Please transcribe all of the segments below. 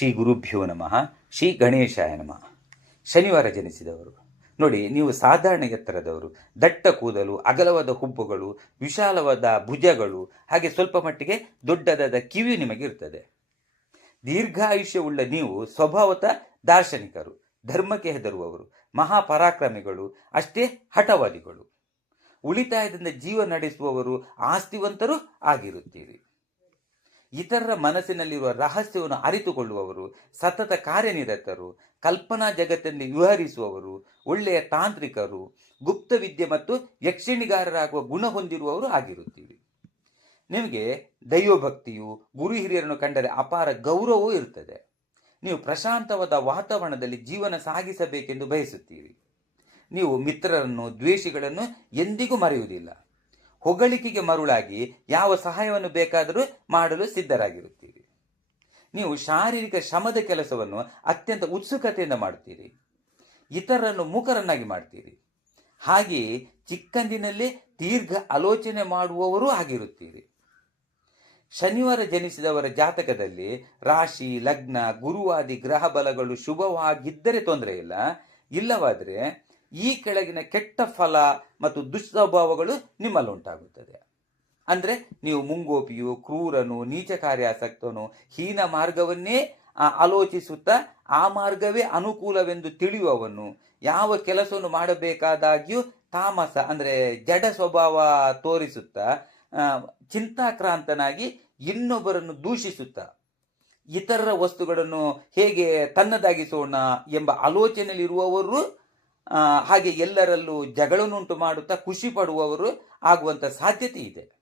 ಶ್ರೀ ಗುರುಭ್ಯೋ ನಮಃ, ಶ್ರೀ ಗಣೇಶಾಯ ನಮಃ. ಶನಿವಾರ ಜನಿಸಿದವರು. ನೋಡಿ, ನೀವು ಸಾಧಾರಣ ಎತ್ತರದವರು, ದಟ್ಟ ಕೂದಲು, ಅಗಲವಾದ ಹುಬ್ಬುಗಳು, ವಿಶಾಲವಾದ ಭುಜಗಳು, ಹಾಗೆ ಸ್ವಲ್ಪ ಮಟ್ಟಿಗೆ ದೊಡ್ಡದಾದ ಕಿವಿ ನಿಮಗೆ ಇರ್ತದೆ. ದೀರ್ಘಾಯುಷ್ಯವುಳ್ಳ ನೀವು ಸ್ವಭಾವತ ದಾರ್ಶನಿಕರು, ಧರ್ಮಕ್ಕೆ ಹೆದರುವವರು, ಮಹಾಪರಾಕ್ರಮಿಗಳು, ಅಷ್ಟೇ ಹಠವಾದಿಗಳು. ಉಳಿತಾಯದಿಂದ ಜೀವ ನಡೆಸುವವರು ಆಸ್ತಿವಂತರು ಆಗಿರುತ್ತೀರಿ. ಇತರರ ಮನಸ್ಸಿನಲ್ಲಿರುವ ರಹಸ್ಯವನ್ನು ಅರಿತುಕೊಳ್ಳುವವರು, ಸತತ ಕಾರ್ಯನಿರತರು, ಕಲ್ಪನಾ ಜಗತ್ತಿನಲ್ಲಿ ವಿವರಿಸುವವರು ಒಳ್ಳೆಯ ತಾಂತ್ರಿಕರು, ಗುಪ್ತ ವಿದ್ಯೆ ಮತ್ತು ಯಕ್ಷಿಣಿಗಾರರಾಗುವ ಗುಣ ಹೊಂದಿರುವವರು ಆಗಿರುತ್ತೀರಿ. ನಿಮಗೆ ದೈವಭಕ್ತಿಯು, ಗುರು ಹಿರಿಯರನ್ನು ಕಂಡರೆ ಅಪಾರ ಗೌರವವೂ ಇರುತ್ತದೆ. ನೀವು ಪ್ರಶಾಂತವಾದ ವಾತಾವರಣದಲ್ಲಿ ಜೀವನ ಸಾಗಿಸಬೇಕೆಂದು ಬಯಸುತ್ತೀರಿ. ನೀವು ಮಿತ್ರರನ್ನು, ದ್ವೇಷಿಗಳನ್ನು ಎಂದಿಗೂ ಮರೆಯುವುದಿಲ್ಲ. ಹೊಗಳಿಕೆಗೆ ಮರುಳಾಗಿ ಯಾವ ಸಹಾಯವನ್ನು ಬೇಕಾದರೂ ಮಾಡಲು ಸಿದ್ಧರಾಗಿರುತ್ತೀರಿ. ನೀವು ಶಾರೀರಿಕ ಶ್ರಮದ ಕೆಲಸವನ್ನು ಅತ್ಯಂತ ಉತ್ಸುಕತೆಯಿಂದ ಮಾಡುತ್ತೀರಿ. ಇತರರನ್ನು ಮುಖರನ್ನಾಗಿ ಮಾಡ್ತೀರಿ ಹಾಗೆಯೇ ಚಿಕ್ಕಂದಿನಲ್ಲಿ ದೀರ್ಘ ಆಲೋಚನೆ ಮಾಡುವವರೂ ಆಗಿರುತ್ತೀರಿ. ಶನಿವಾರ ಜನಿಸಿದವರ ಜಾತಕದಲ್ಲಿ ರಾಶಿ, ಲಗ್ನ, ಗುರುವಾದಿ ಗ್ರಹ ಬಲಗಳು ಶುಭವಾಗಿದ್ದರೆ ತೊಂದರೆ ಇಲ್ಲ ಇಲ್ಲವಾದರೆ ಈ ಕೆಳಗಿನ ಕೆಟ್ಟ ಫಲ ಮತ್ತು ದುಸ್ವಭಾವಗಳು ನಿಮ್ಮಲ್ಲಿ ಉಂಟಾಗುತ್ತದೆ. ಅಂದರೆ ನೀವು ಮುಂಗೋಪಿಯು, ಕ್ರೂರನು ನೀಚ ಕಾರ್ಯಾಸಕ್ತನು ಹೀನ ಮಾರ್ಗವನ್ನೇ ಆಲೋಚಿಸುತ್ತಾ ಆ ಮಾರ್ಗವೇ ಅನುಕೂಲವೆಂದು ತಿಳಿಯುವವನು. ಯಾವ ಕೆಲಸವನ್ನು ಮಾಡಬೇಕಾದಾಗ್ಯೂ ತಾಮಸ, ಅಂದರೆ ಜಡ ಸ್ವಭಾವ ತೋರಿಸುತ್ತಾ ಚಿಂತಾಕ್ರಾಂತನಾಗಿ ಇನ್ನೊಬ್ಬರನ್ನು ದೂಷಿಸುತ್ತಾ, ಇತರರ ವಸ್ತುಗಳನ್ನು ಹೇಗೆ ತನ್ನದಾಗಿಸೋಣ ಎಂಬ ಆಲೋಚನೆಯಲ್ಲಿರುವವರು ಹಾಗೆ ಎಲ್ಲರಲ್ಲೂ ಜಗಳನ್ನುಂಟು ಮಾಡುತ್ತಾ ಖುಷಿ ಪಡುವವರು ಆಗುವಂತ ಸಾಧ್ಯತೆ ಇದೆ.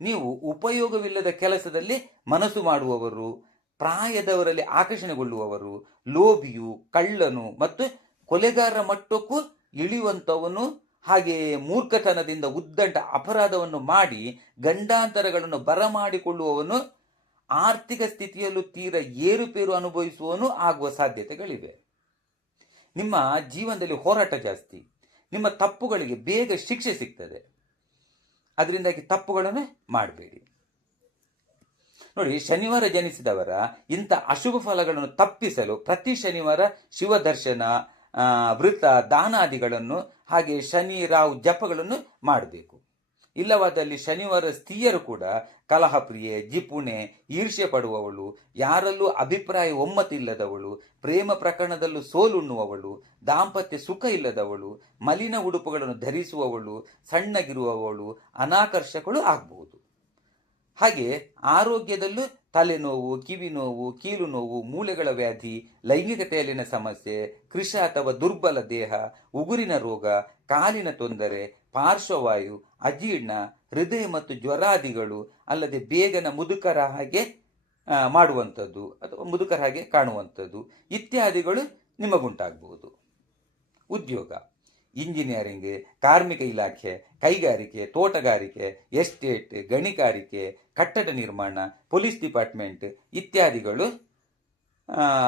ನೀವು ಉಪಯೋಗವಿಲ್ಲದ ಕೆಲಸದಲ್ಲಿ ಮನಸ್ಸು ಮಾಡುವವರು, ಪ್ರಾಯದವರಲ್ಲಿ ಆಕರ್ಷಣೆಗೊಳ್ಳುವವರು, ಲೋಭಿಯು, ಕಳ್ಳನು ಮತ್ತು ಕೊಲೆಗಾರರ ಮಟ್ಟಕ್ಕೂ ಇಳಿಯುವಂಥವನು, ಹಾಗೆ ಮೂರ್ಖತನದಿಂದ ಉದ್ದಂಟ ಅಪರಾಧವನ್ನು ಮಾಡಿ ಗಂಡಾಂತರಗಳನ್ನು ಬರಮಾಡಿಕೊಳ್ಳುವವನು, ಆರ್ಥಿಕ ಸ್ಥಿತಿಯಲ್ಲೂ ತೀರ ಏರುಪೇರು ಅನುಭವಿಸುವವನು ಆಗುವ ಸಾಧ್ಯತೆಗಳಿವೆ. ನಿಮ್ಮ ಜೀವನದಲ್ಲಿ ಹೋರಾಟ ಜಾಸ್ತಿ, ನಿಮ್ಮ ತಪ್ಪುಗಳಿಗೆ ಬೇಗ ಶಿಕ್ಷೆ ಸಿಗ್ತದೆ. ಅದರಿಂದಾಗಿ ತಪ್ಪುಗಳನ್ನು ಮಾಡಬೇಡಿ. ನೋಡಿ, ಶನಿವಾರ ಜನಿಸಿದವರ ಇಂಥ ಅಶುಭ ಫಲಗಳನ್ನು ತಪ್ಪಿಸಲು ಪ್ರತಿ ಶನಿವಾರ ಶಿವ ದರ್ಶನ ವೃತ, ದಾನಾದಿಗಳನ್ನು ಹಾಗೆ ಶನಿ ರಾವ್ ಜಪಗಳನ್ನು ಮಾಡಬೇಕು. ಇಲ್ಲವಾದಲ್ಲಿ ಶನಿವಾರ ಸ್ತ್ರೀಯರು ಕೂಡ ಕಲಹಪ್ರಿಯೆ, ಜಿಪುಣೆ, ಈರ್ಷ್ಯೆ ಪಡುವವಳು, ಯಾರಲ್ಲೂ ಅಭಿಪ್ರಾಯ ಒಮ್ಮತಿಲ್ಲದವಳು, ಪ್ರೇಮ ಪ್ರಕರಣದಲ್ಲೂ ಸೋಲುಣ್ಣುವವಳು, ದಾಂಪತ್ಯ ಸುಖ ಇಲ್ಲದವಳು, ಮಲಿನ ಉಡುಪುಗಳನ್ನು ಧರಿಸುವವಳು, ಸಣ್ಣಗಿರುವವಳು, ಅನಾಕರ್ಷಕಳು ಆಗಬಹುದು ಹಾಗೆ ಆರೋಗ್ಯದಲ್ಲೂ ತಲೆನೋವು ಕಿವಿ ನೋವು ಕೀಲು ನೋವು ಮೂಳೆಗಳ ವ್ಯಾಧಿ ಲೈಂಗಿಕತೆಯಲ್ಲಿನ ಸಮಸ್ಯೆ, ಕೃಷ ಅಥವಾ ದುರ್ಬಲ ದೇಹ, ಉಗುರಿನ ರೋಗ, ಕಾಲಿನ ತೊಂದರೆ ಪಾರ್ಶ್ವವಾಯು, ಅಜೀರ್ಣ, ಹೃದಯ ಮತ್ತು ಜ್ವರಾದಿಗಳು ಅಲ್ಲದೆ ಬೇಗನ ಮುದುಕರ ಹಾಗೆ ಮಾಡುವಂಥದ್ದು ಅಥವಾ ಮುದುಕರ ಹಾಗೆ ಕಾಣುವಂಥದ್ದು ಇತ್ಯಾದಿಗಳು ನಿಮಗುಂಟಾಗಬಹುದು ಉದ್ಯೋಗ, ಇಂಜಿನಿಯರಿಂಗ್, ಕಾರ್ಮಿಕ ಇಲಾಖೆ, ಕೈಗಾರಿಕೆ, ತೋಟಗಾರಿಕೆ, ಎಸ್ಟೇಟ್, ಗಣಿಗಾರಿಕೆ, ಕಟ್ಟಡ ನಿರ್ಮಾಣ, ಪೊಲೀಸ್ ಡಿಪಾರ್ಟ್ಮೆಂಟ್ ಇತ್ಯಾದಿಗಳು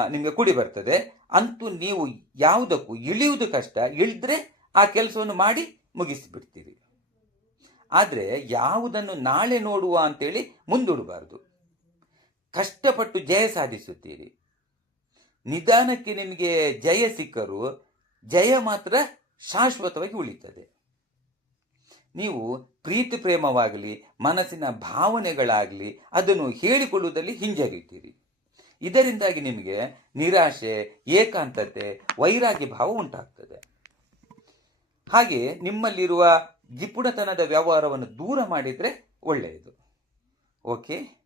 ನಿಮಗೆ ಕುಡಿ ಬರ್ತದೆ. ಅಂತೂ ನೀವು ಯಾವುದಕ್ಕೂ ಇಳಿಯುವುದು ಕಷ್ಟ. ಇಳಿದ್ರೆ ಆ ಕೆಲಸವನ್ನು ಮಾಡಿ ಮುಗಿಸಿಬಿಡ್ತೀರಿ. ಆದರೆ ಯಾವುದನ್ನು ನಾಳೆ ನೋಡುವ ಅಂತೇಳಿ ಮುಂದೂಡಬಾರ್ದು. ಕಷ್ಟಪಟ್ಟು ಜಯ ಸಾಧಿಸುತ್ತೀರಿ. ನಿಧಾನಕ್ಕೆ ನಿಮಗೆ ಜಯ ಸಿಕ್ಕರೂ ಜಯ ಮಾತ್ರ ಶಾಶ್ವತವಾಗಿ ಉಳಿತದೆ. ನೀವು ಪ್ರೀತಿ ಪ್ರೇಮವಾಗಲಿ, ಮನಸ್ಸಿನ ಭಾವನೆಗಳಾಗಲಿ ಅದನ್ನು ಹೇಳಿಕೊಳ್ಳುವುದರಲ್ಲಿ ಹಿಂಜರಿಯುತ್ತೀರಿ. ಇದರಿಂದಾಗಿ ನಿಮಗೆ ನಿರಾಶೆ, ಏಕಾಂತತೆ ವೈರಾಗ್ಯ ಭಾವ ಉಂಟಾಗ್ತದೆ. ಹಾಗೆ ನಿಮ್ಮಲ್ಲಿರುವ ಗಿಪುಡತನದ ವ್ಯವಹಾರವನ್ನು ದೂರ ಮಾಡಿದರೆ ಒಳ್ಳೆಯದು. ಓಕೆ?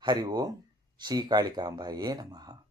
ಹರಿ ಓಂ. ಶ್ರೀ ಕಾಳಿಕಾಂಬಾಯೇ ನಮಃ.